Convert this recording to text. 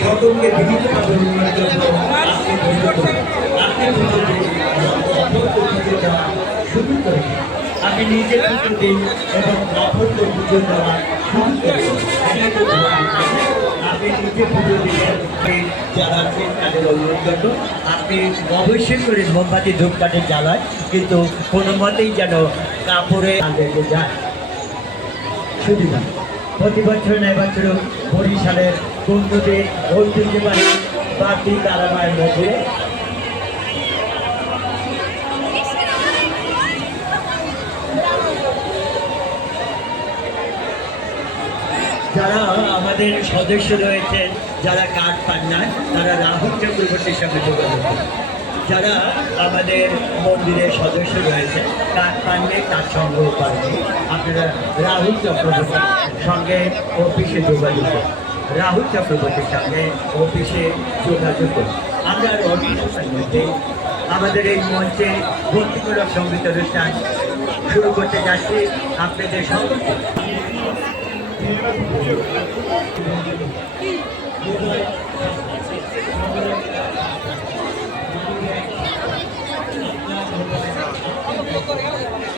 সকলকে বিভিন্নভাবে উন্নয়নের জন্য আপনি ধৈর্য ধরুন। আপনি শুরু করেন, আপনি নিজের পুজো দিন এবং অপরকে পুজো দেওয়া শুরু করেন। আপনি নিজে পুজো দিলেন, যারা আছেন তাদের অনুরোধ করবো আপনি অবশ্যই করে মোমবাতি ধূপকাঠের জ্বালায়, কিন্তু কোনো মতেই যেন কাপড়ে লেগে যায়। সুবিধা প্রতি বছর নয় বছর বরিশালের বন্ধুদের ঐতিহ্যবাহী বাতি তারামায়ের মধ্যে যারা আমাদের সদস্য রয়েছেন, যারা কার্ড পান না, তারা রাহুল চক্রবর্তীর সঙ্গে যোগাযোগ করুন। যারা আমাদের মন্দিরের সদস্য রয়েছে, কার্ড পাননি, কার্ড সংগ্রহ করেনি, আপনারা রাহুল চক্রবর্তীর সঙ্গে অফিসে যোগাযোগ করুন। রাহুল চক্রবর্তীর সঙ্গে অফিসে যোগাযোগ করুন। আমরা অনুষ্ঠানের মধ্যে আমাদের এই মঞ্চে ভক্তিমূলক সঙ্গীত অনুষ্ঠান শুরু করতে যাচ্ছি। আপনাদের সকলকে Thank you.